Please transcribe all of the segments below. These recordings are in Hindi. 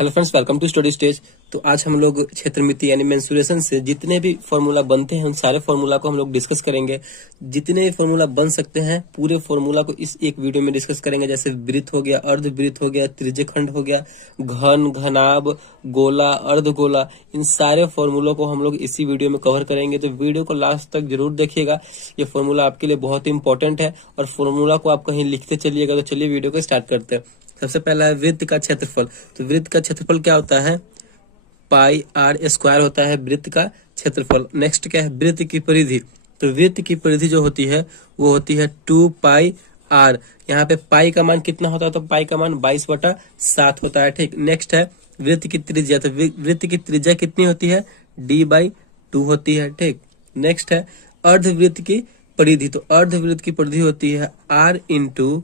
Hello friends, welcome to Study Stage. तो आज हम लोग क्षेत्रमिति यानी मेंसुरेशन से जितने भी फॉर्मूला बनते हैं उन सारे फॉर्मूला को हम लोग डिस्कस करेंगे। जितने भी फॉर्मूला बन सकते हैं पूरे फॉर्मूला को इस एक वीडियो में डिस्कस करेंगे। जैसे वृत्त हो गया, अर्धवृत्त हो गया, त्रिज्यखंड हो गया, घन, घनाभ, गोला, अर्धगोला, इन सारे फॉर्मूलों को हम लोग इसी वीडियो में कवर करेंगे। तो वीडियो को लास्ट तक जरूर देखिएगा, ये फॉर्मूला आपके लिए बहुत ही इंपॉर्टेंट है और फॉर्मूला को आप कहीं लिखते चलिएगा। तो चलिए वीडियो को स्टार्ट करते हैं। सबसे पहला है वृत्त का क्षेत्रफल। तो वृत्त का क्षेत्रफल क्या होता है? पाई आर स्क्वायर होता है वृत्त का क्षेत्रफल। नेक्स्ट क्या है? वृत्त की परिधि। तो वृत्त की परिधि जो होती है वो होती है 2 पाई आर। यहाँ पे पाई का मान कितना होता है? तो पाई का मान 22/7 होता है। ठीक। नेक्स्ट है वृत्त की त्रिज्या। तो वृत्त की त्रिज्या कितनी होती है? d/2 होती है। ठीक। नेक्स्ट है अर्धवृत्त की परिधि। तो अर्धवृत्त की परिधि होती है r इंटू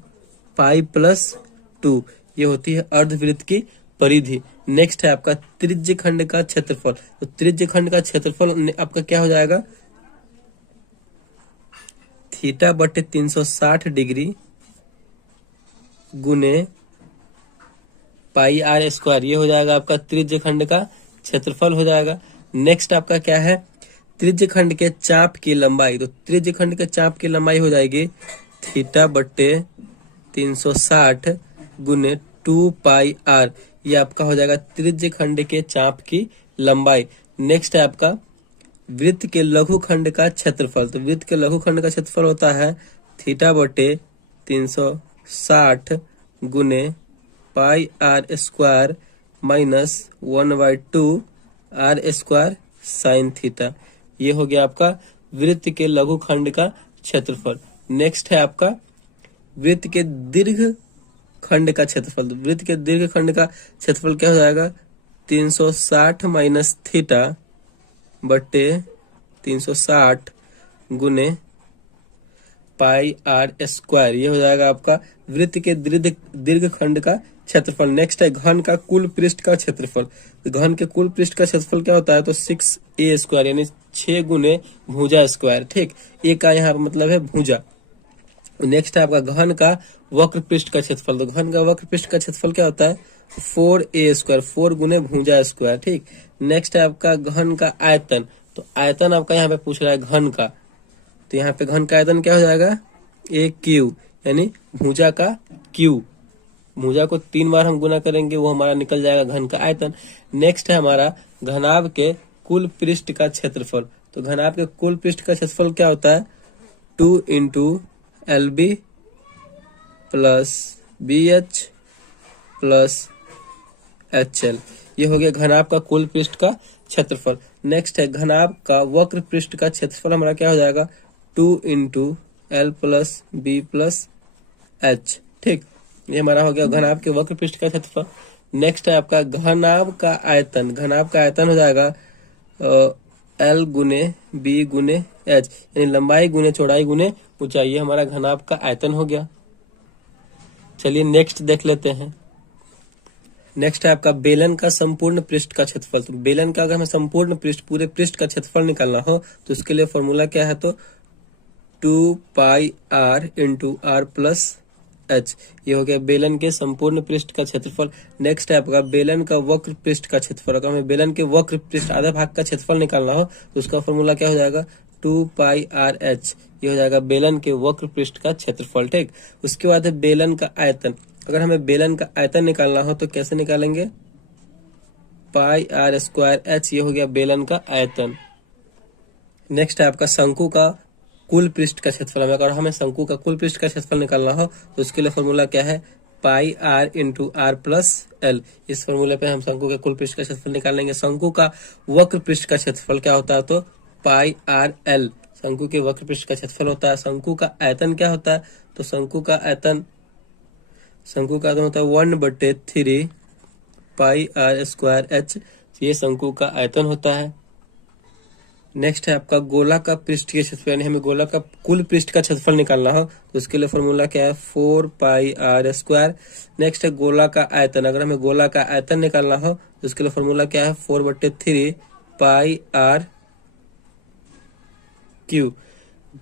पाई प्लस 2। ये होती है अर्धवृत्त की परिधि। नेक्स्ट है आपका त्रिज्यखंड का क्षेत्रफल। तो त्रिज्यखंड का क्षेत्रफल आपका क्या हो जाएगा? θ/360 डिग्री गुने पाई आर स्क्वायर। ये हो जाएगा आपका त्रिज्यखंड का क्षेत्रफल हो जाएगा। नेक्स्ट आपका क्या है? त्रिज्यखंड के चाप की लंबाई। तो त्रिज्यखंड के चाप की लंबाई हो जाएगी θ/360 गुने 2 पाई आर। ये आपका हो जाएगा त्रिज्यखंड के चाप की लंबाई। नेक्स्ट है आपका वृत्त के लघुखंड का क्षेत्रफल। तो वृत्त के लघुखंड का क्षेत्रफल होता है θ/360 गुने pi R square minus 1/2 R square sine theta. ये हो गया आपका वृत्त के लघुखंड का क्षेत्रफल। नेक्स्ट है आपका वृत्त के दीर्घ खंड का क्षेत्रफल। वृत्त के दीर्घ खंड का क्षेत्रफल क्या हो जाएगा? 360 माइनस थीटा बट्टे 360 गुने पाई आर स्क्वायर। ये हो जाएगा आपका वृत्त के दीर्घ खंड का क्षेत्रफल। नेक्स्ट है घन का कुल पृष्ठ का क्षेत्रफल। तो घन के कुल पृष्ठ का क्षेत्रफल क्या होता है? तो 6a स्क्वायर यानी 6 गुने भुजा स्क्वायर। ठीक। ए का यहाँ पर मतलब है भुजा। नेक्स्ट है आपका घन का वक्र पृष्ठ का क्षेत्रफल। तो घन का वक्र पृष्ठ का क्षेत्रफल क्या होता है? 4a स्क्वायर, 4 गुने भुजा स्क्वायर। ठीक। नेक्स्ट है आपका घन का आयतन। तो आयतन आपका यहाँ पे पूछ रहा है घन का। तो यहाँ पे घन का आयतन क्या हो जाएगा? a क्यू यानी भुजा का क्यू। भुजा को 3 बार हम गुना करेंगे, वो हमारा निकल जाएगा घन का आयतन। नेक्स्ट है हमारा घनाभ के कुल पृष्ठ का क्षेत्रफल। तो घनाभ के कुल पृष्ठ का क्षेत्रफल क्या होता है? 2 into LB plus BH plus HL। ये हो गया घनाभ का कुल पृष्ठ का क्षेत्रफल। नेक्स्ट है घनाभ का वक्र पृष्ठ का क्षेत्रफल हमारा क्या हो जाएगा? 2 into L plus B plus H। ठीक। ये हमारा हो गया घनाभ के वक्र पृष्ठ का क्षेत्रफल। नेक्स्ट है आपका घनाभ का आयतन। घनाभ का आयतन हो जाएगा L गुने B गुने H यानी लंबाई गुने चौड़ाई गुने ऊंचाई। ये हमारा घनाभ का आयतन हो गया। चलिए नेक्स्ट देख लेते हैं। नेक्स्ट है आपका बेलन का संपूर्ण पृष्ठ का क्षेत्रफल। तो बेलन का अगर हमें संपूर्ण पृष्ठ पूरे पृष्ठ का क्षेत्रफल निकालना हो तो उसके लिए फॉर्मूला क्या है? तो 2 pi R into R plus H. ये हो गया बेलन के संपूर्ण पृष्ठ का क्षेत्रफल। नेक्स्ट है आपका बेलन का वक्र पृष्ठ का क्षेत्रफल। अगर हमें बेलन के वक्र पृष्ठ आधा भाग का क्षेत्रफल निकालना हो तो उसका फॉर्मूला क्या हो जाएगा? 2 पाई आर एच। ये हो जाएगा बेलन के वक्र पृष्ठ का क्षेत्रफल। ठीक। उसके बाद है बेलन का आयतन। अगर हमें बेलन का आयतन निकालना हो तो कैसे निकालेंगे? पाई आर स्क्वायर एच। ये हो गया बेलन का आयतन। नेक्स्ट है आपका शंकु का कुल पृष्ठ का क्षेत्रफल। अगर हमें शंकु का कुल पृष्ठ का क्षेत्रफल निकालना हो तो उसके लिए फॉर्मूला क्या है? Pi R into R plus L. इस फॉर्मूले पे हम शंकु के कुल पृष्ठ का क्षेत्रफल निकालेंगे। शंकु का वक्र पृष्ठ का क्षेत्रफल क्या होता है? तो पाई आर एल शंकु के वक्र पृष्ठ का क्षेत्रफल होता है। शंकु का आयतन क्या होता है? तो शंकु का आयतन होता है 1/3 पाई आर स्क्वायर एच। ये शंकु का आयतन होता है। नेक्स्ट है आपका गोला का पृष्ठीय क्षेत्रफल। यानी हमें गोला का कुल पृष्ठ का क्षेत्रफल निकालना हो तो उसके लिए फॉर्मूला क्या है? 4 पाई आर स्क्वायर। नेक्स्ट है गोला का आयतन। अगर हमें गोला का आयतन निकालना हो तो उसके लिए फॉर्मूला क्या है? 4/3 पाई आर क्यू।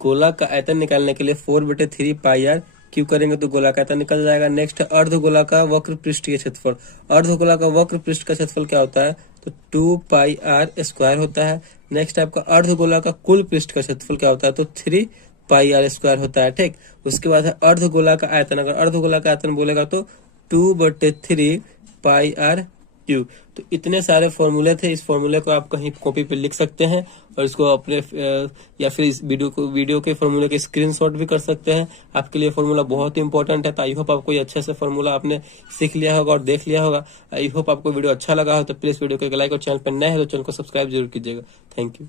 गोला का आयतन निकालने के लिए 4/3 पाई आर क्यू करेंगे तो गोलाकार निकल जाएगा। नेक्स्ट है अर्धगोला का वक्र पृष्ठ के क्षेत्रफल। अर्धगोला का वक्र पृष्ठ का क्षेत्रफल क्या होता है, तो 2πr² होता है। नेक्स्ट आपका अर्धगोला का कुल पृष्ठ का क्षेत्रफल क्या होता है, तो 3πr² होता है। ठीक, उसके बाद है अर्धगोला का आयतन। अगर अर्धगोला का आयतन बोलेगा तो 2/3πr²। तो इतने सारे फॉर्मूले थे, इस फॉर्मूले को आप कहीं कॉपी पे लिख सकते हैं और इसको अपने या फिर इस वीडियो के फॉर्मूले के स्क्रीनशॉट भी कर सकते हैं। आपके लिए फॉर्मूला बहुत ही इंपॉर्टेंट है। तो आई होप आपको ये अच्छे से फॉर्मूला आपने सीख लिया होगा और देख लिया होगा। आई होप आपको वीडियो अच्छा लगा हो तो प्लीज वीडियो को एक लाइक और चैनल पर नए हैं तो चैनल को सब्सक्राइब जरूर कीजिएगा। Thank you.